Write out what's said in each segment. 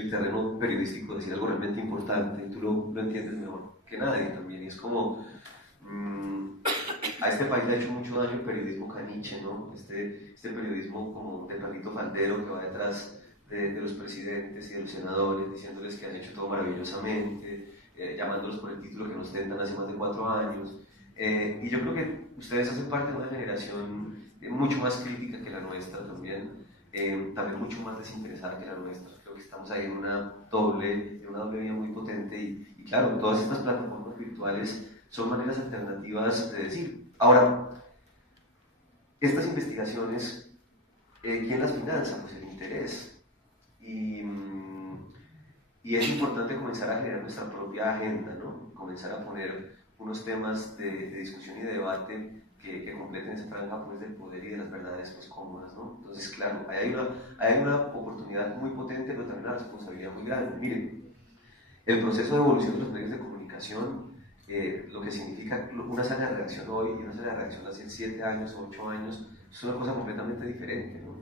el terreno periodístico, decir algo realmente importante, tú lo entiendes mejor que nadie también, y es como, a este país le ha hecho mucho daño el periodismo caniche, ¿no? Este periodismo como de perrito faldero que va detrás de los presidentes y de los senadores, diciéndoles que han hecho todo maravillosamente, llamándolos por el título que nos tentan hace más de 4 años. Y yo creo que ustedes hacen parte de una generación mucho más crítica que la nuestra también, también mucho más desinteresada que la nuestra. Creo que estamos ahí en una doble vía muy potente y claro, todas estas plataformas virtuales son maneras alternativas de decir. Ahora, estas investigaciones, ¿quién las finanza? Pues el interés. Y, y es importante comenzar a generar nuestra propia agenda, ¿no? Comenzar a poner unos temas de discusión y de debate que completen esa franja pues, del poder y de las verdades pues, cómodas, ¿no? Entonces, claro, hay una oportunidad muy potente, pero también una responsabilidad muy grande. Miren, el proceso de evolución de los medios de comunicación, lo que significa una sala de reacción hoy y una sala de reacción hace 7 años o 8 años, es una cosa completamente diferente, ¿no?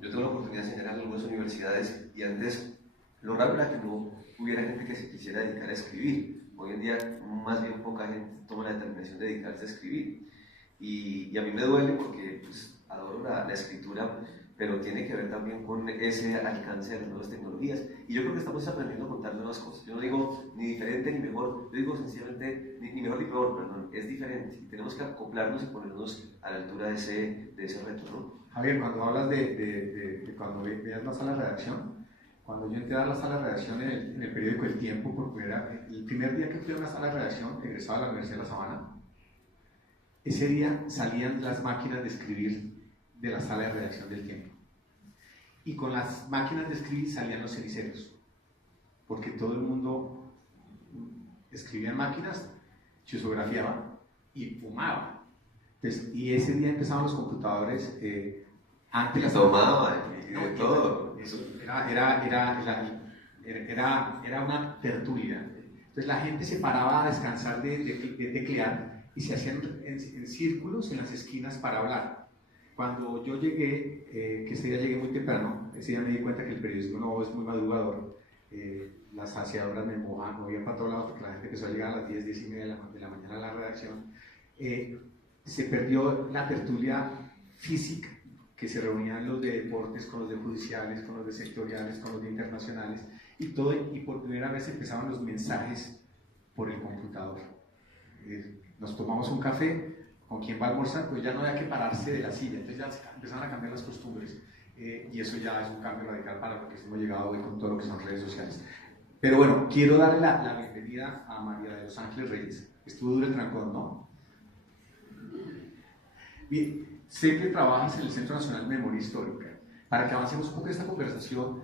Yo tengo la oportunidad de enseñar en algunas universidades y antes lo raro era que no hubiera gente que se quisiera dedicar a escribir. Hoy en día más bien poca gente toma la determinación de dedicarse a escribir. Y a mí me duele porque pues, adoro la escritura, pero tiene que ver también con ese alcance de las nuevas tecnologías. Y yo creo que estamos aprendiendo a contar nuevas cosas. Yo no digo ni diferente ni mejor, yo digo sencillamente ni mejor ni peor, perdón, es diferente. Y tenemos que acoplarnos y ponernos a la altura de ese reto, ¿no? Javier, cuando hablas de cuando veas la sala de redacción, cuando yo entré a la sala de redacción en el periódico El Tiempo, el primer día que fui a una sala de redacción, egresado a la Universidad de La Sabana, ese día salían las máquinas de escribir de la sala de redacción del Tiempo. Y con las máquinas de escribir salían los ceniceros, porque todo el mundo escribía en máquinas, chusografiaba y fumaba. Entonces, y ese día empezaban los computadores antes las tomaban y de todo. Eso era una tertulia. Entonces la gente se paraba a descansar de teclear y se hacían en círculos en las esquinas para hablar. Cuando yo llegué, que ese día llegué muy temprano, ese día me di cuenta que el periodismo no es muy madrugador, las saciadoras me movían para todos lados porque la gente empezó a llegar a las 10, 10 y media de la mañana a la redacción. Se perdió la tertulia física, que se reunían los de deportes con los de judiciales, con los de sectoriales, con los de internacionales, y por primera vez empezaban los mensajes por el computador. Nos tomamos un café, ¿con quién va a almorzar? Pues ya no había que pararse de la silla, entonces ya empezaron a cambiar las costumbres, y eso ya es un cambio radical para lo que hemos llegado hoy con todo lo que son redes sociales. Pero bueno, quiero darle la bienvenida a María de los Ángeles Reyes. Estuvo duro el trancón, ¿no? Bien, sé que trabajas en el Centro Nacional de Memoria Histórica. Para que avancemos un poco esta conversación,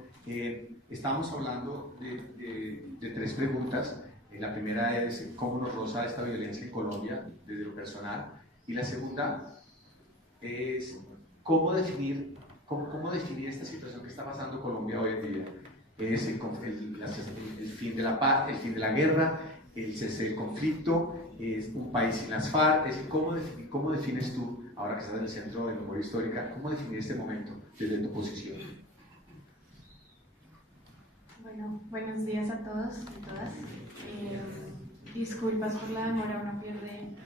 estamos hablando de 3 preguntas. La primera es cómo nos roza esta violencia en Colombia desde lo personal, y la segunda es cómo definir esta situación que está pasando Colombia hoy en día. Es el fin de la paz, el fin de la guerra, el cese del conflicto, es un país sin las FARC. Es decir, ¿cómo defines tú, ahora que estás en el Centro de Memoria Histórica, cómo definir este momento desde tu posición? Bueno, buenos días a todos y todas. Disculpas por la demora, uno pierde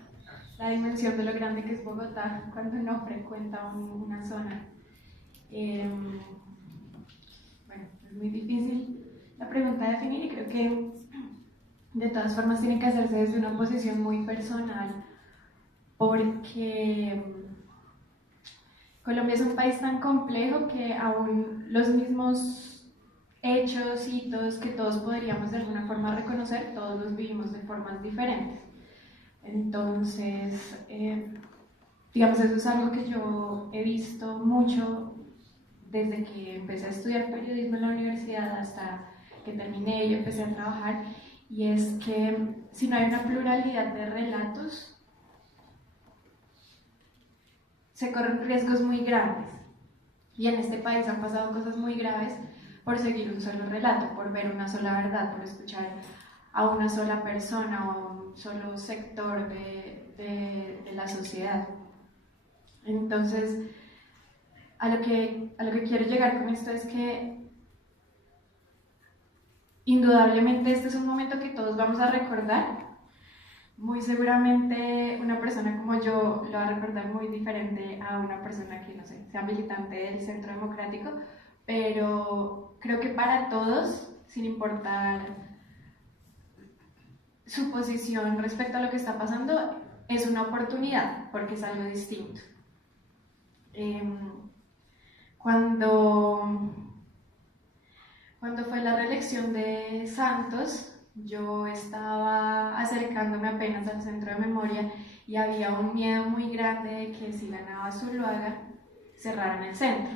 la dimensión de lo grande que es Bogotá cuando uno frecuenta una zona. Bueno, es muy difícil la pregunta de definir, y creo que de todas formas tiene que hacerse desde una posición muy personal, porque Colombia es un país tan complejo que aún los mismos hechos, hitos que todos podríamos de alguna forma reconocer, todos los vivimos de formas diferentes. Entonces, digamos, eso es algo que yo he visto mucho desde que empecé a estudiar periodismo en la universidad hasta que terminé y empecé a trabajar, y es que si no hay una pluralidad de relatos, se corren riesgos muy grandes. Y en este país han pasado cosas muy graves por seguir un solo relato, por ver una sola verdad, por escuchar a una sola persona o a un solo sector de la sociedad. Entonces, a lo que quiero llegar con esto es que indudablemente este es un momento que todos vamos a recordar. Muy seguramente una persona como yo lo va a recordar muy diferente a una persona que, no sé, sea militante del Centro Democrático, pero creo que para todos, sin importar su posición respecto a lo que está pasando, es una oportunidad, porque es algo distinto. Cuando fue la reelección de Santos, yo estaba acercándome apenas al centro de memoria y había un miedo muy grande de que si ganaba Zuluaga, cerraran el centro.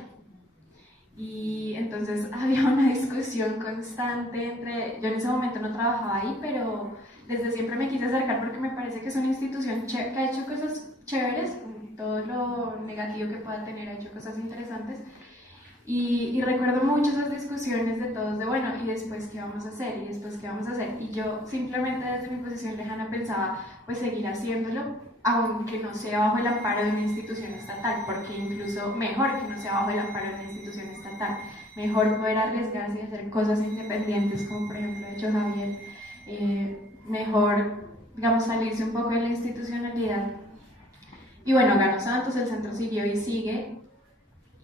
Y entonces había una discusión constante entre, yo en ese momento no trabajaba ahí, pero desde siempre me quise acercar porque me parece que es una institución que ha hecho cosas chéveres, con todo lo negativo que pueda tener, ha hecho cosas interesantes. Y recuerdo mucho esas discusiones de todos de, bueno, ¿y después qué vamos a hacer? ¿Y después qué vamos a hacer? Y yo simplemente desde mi posición lejana pensaba, pues seguir haciéndolo, aunque no sea bajo el amparo de una institución estatal, porque incluso mejor que no sea bajo el amparo de una institución estatal, mejor poder arriesgarse y hacer cosas independientes, como por ejemplo ha hecho Javier, mejor, digamos, salirse un poco de la institucionalidad. Y bueno, ganó Santos, el centro siguió y sigue,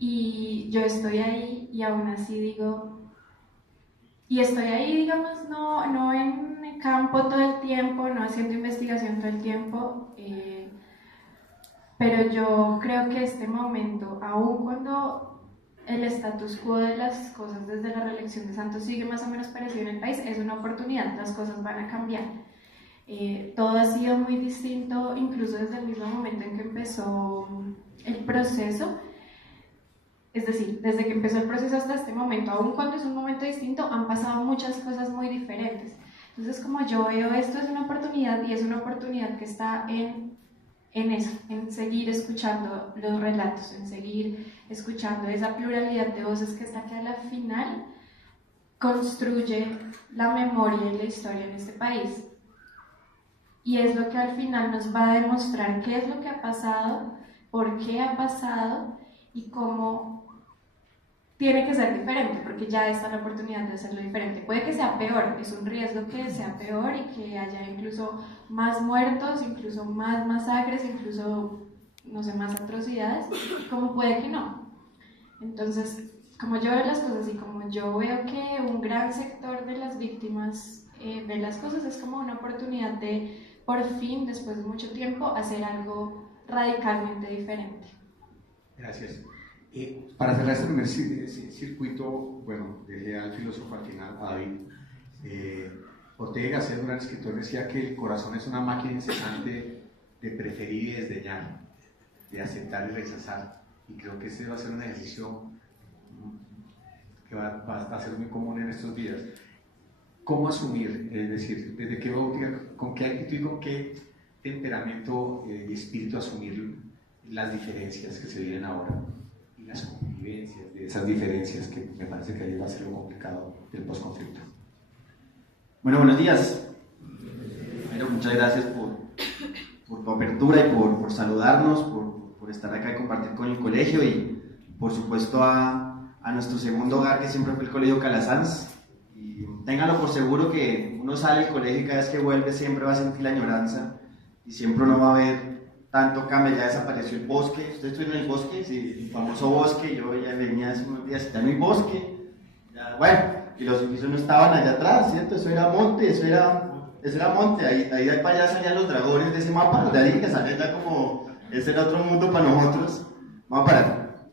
y yo estoy ahí y aún así digo, y estoy ahí, digamos, no en campo todo el tiempo, no haciendo investigación todo el tiempo, pero yo creo que este momento, aun cuando el status quo de las cosas desde la reelección de Santos sigue más o menos parecido en el país, es una oportunidad, las cosas van a cambiar. Todo ha sido muy distinto, incluso desde el mismo momento en que empezó el proceso. Es decir, desde que empezó el proceso hasta este momento, aun cuando es un momento distinto, han pasado muchas cosas muy diferentes. Entonces, como yo veo esto, es una oportunidad y es una oportunidad que está en eso, en seguir escuchando los relatos, en seguir escuchando esa pluralidad de voces que está que a la final construye la memoria y la historia en este país. Y es lo que al final nos va a demostrar qué es lo que ha pasado, por qué ha pasado y cómo tiene que ser diferente, porque ya está la oportunidad de hacerlo diferente. Puede que sea peor, es un riesgo que sea peor y que haya incluso más muertos, incluso más masacres, incluso, no sé, más atrocidades, como puede que no. Entonces, como yo veo las cosas y como yo veo que un gran sector de las víctimas ve las cosas, es como una oportunidad de, por fin, después de mucho tiempo, hacer algo radicalmente diferente. Gracias. Para cerrar este primer circuito, bueno, dejé al filósofo al final, a David. Ortega y Gasset, un gran escritor, decía que el corazón es una máquina incesante de preferir y desdeñar, de aceptar y rechazar. Y creo que ese va a ser un ejercicio que va a ser muy común en estos días. ¿Cómo asumir? Es decir, ¿desde qué óptica, con qué actitud y con qué temperamento y espíritu asumir las diferencias que se vienen ahora? Las convivencias de esas diferencias, que me parece que ahí va a ser lo complicado del posconflicto. Bueno, buenos días. Primero, muchas gracias por tu apertura y por saludarnos, por estar acá y compartir con el colegio y por supuesto a nuestro segundo hogar, que siempre fue el Colegio Calasanz. Y ténganlo por seguro que uno sale del colegio y cada vez que vuelve siempre va a sentir la añoranza y siempre uno va a ver tanto cambio. Ya desapareció el bosque. ¿Ustedes estuvieron en el bosque? Sí, el famoso bosque. Yo ya venía hace unos días y ya no hay bosque. Ya, bueno, y los edificios no estaban allá atrás, ¿cierto? Eso era monte, eso era monte. Ahí de para allá salían los dragones de ese mapa, de ahí que salían ya como, ese era otro mundo para nosotros. Vamos a parar.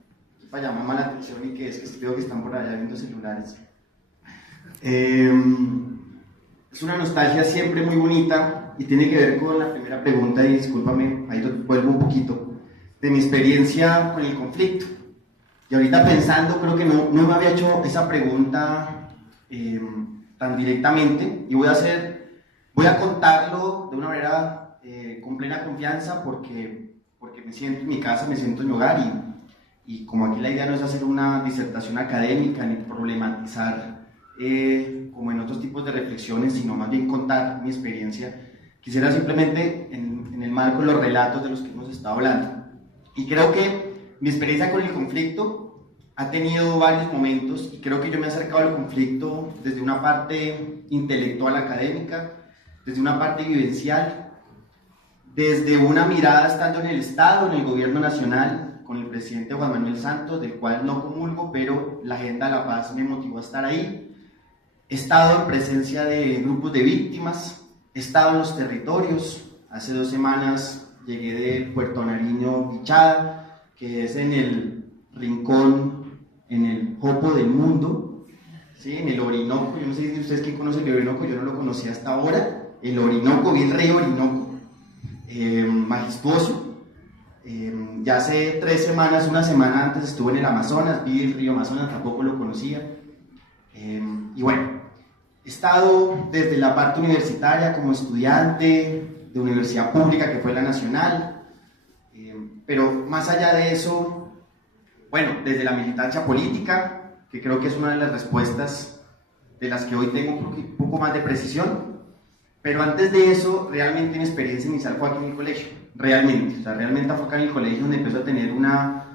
Para llamar más la atención y que es que veo que están por allá viendo celulares. Es una nostalgia siempre muy bonita y tiene que ver con la primera pregunta, y discúlpame, ahí vuelvo un poquito, de mi experiencia con el conflicto. Y ahorita pensando, creo que no me había hecho esa pregunta tan directamente, y voy a contarlo de una manera con plena confianza porque me siento en mi casa, me siento en mi hogar, y como aquí la idea no es hacer una disertación académica ni problematizar como en otros tipos de reflexiones, sino más bien contar mi experiencia, quisiera simplemente en el marco de los relatos de los que hemos estado hablando. Y creo que mi experiencia con el conflicto ha tenido varios momentos y creo que yo me he acercado al conflicto desde una parte intelectual académica, desde una parte vivencial, desde una mirada estando en el Estado, en el gobierno nacional, con el presidente Juan Manuel Santos, del cual no comulgo, pero la Agenda de la Paz me motivó a estar ahí. He estado en presencia de grupos de víctimas, he estado en los territorios. Hace 2 semanas llegué de Puerto Nariño, Bichada, que es en el rincón, en el jopo del mundo, ¿sí? En el Orinoco. Yo no sé si ustedes quién conoce el Orinoco, yo no lo conocía hasta ahora. El Orinoco, vi el río Orinoco, majestuoso. Ya hace 3 semanas, una semana antes estuve en el Amazonas, vi el río Amazonas, tampoco lo conocía. Y bueno, he estado desde la parte universitaria como estudiante de universidad pública, que fue la Nacional, pero más allá de eso, bueno, desde la militancia política, que creo que es una de las respuestas de las que hoy tengo un poco más de precisión, pero antes de eso, realmente mi experiencia inicial fue aquí en el colegio, realmente fue acá en el colegio donde empezó a tener una